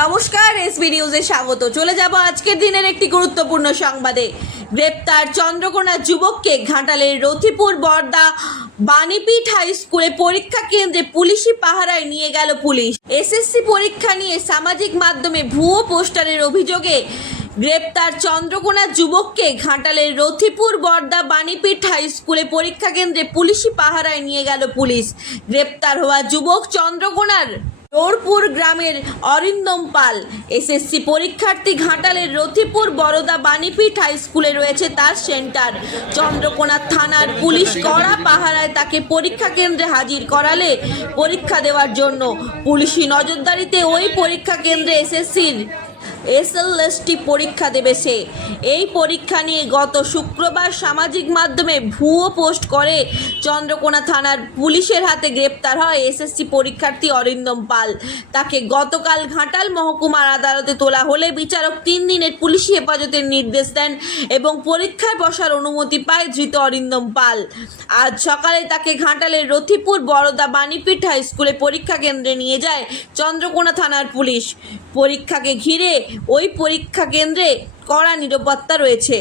নমস্কার এসবি নিউজে স্বাগত। চলে যাব আজকের দিনের একটি গুরুত্বপূর্ণ সংবাদে। গ্রেপ্তার চন্দ্রকোনা যুবককে ঘাটালের রথিপুর বর্দা বাণীপীঠ হাই স্কুলে পরীক্ষা কেন্দ্রে পুলিশি পাহারায় নিয়ে গেল পুলিশ। এসএসসি পরীক্ষা নিয়ে সামাজিক মাধ্যমে ভুয়ো পোস্টারের অভিযোগে গ্রেপ্তার চন্দ্রকোনা যুবককে ঘাটালের রথিপুর বর্দা বাণীপীঠ হাই স্কুলে পরীক্ষা কেন্দ্রে পুলিশি পাহারায় নিয়ে গেল পুলিশ। গ্রেপ্তার হওয়া যুবক চন্দ্রকোনার দৌড়পুর গ্রামের অরিন্দম পাল এসএসসি পরীক্ষার্থী ঘাটালের রথিপুর বরোদা বাণীপীঠ হাই স্কুলে রয়েছে তার সেন্টার। চন্দ্রকোনা থানার পুলিশ কড়া পাহারায় তাকে পরীক্ষা কেন্দ্রে হাজির করালে পরীক্ষা দেওয়ার জন্য। পুলিশি নজরদারিতে ওই পরীক্ষা কেন্দ্রে এসএসসির এসএলএসটি পরীক্ষা দেবে সে। এই পরীক্ষা নিয়ে গত শুক্রবার সামাজিক মাধ্যমে ভুয়ো পোস্ট করে চন্দ্রকোনা থানার পুলিশের হাতে গ্রেপ্তার হয় এসএসসি পরীক্ষার্থী অরিন্দম পাল। তাকে গতকাল ঘাটাল মহকুমার আদালতে তোলা হলে বিচারক তিন দিনের পুলিশি হেফাজতের নির্দেশ দেন এবং পরীক্ষায় বসার অনুমতি পায় ধৃত অরিন্দম পাল। আজ সকালে তাকে ঘাটালের রথিপুর বড়দা বাণীপীঠ হাই স্কুলে পরীক্ষা কেন্দ্রে নিয়ে যায় চন্দ্রকোনা থানার পুলিশ। পরীক্ষাকে ঘিরে ওই পরীক্ষা কেন্দ্রে কড়া নিরাপত্তা রয়েছে।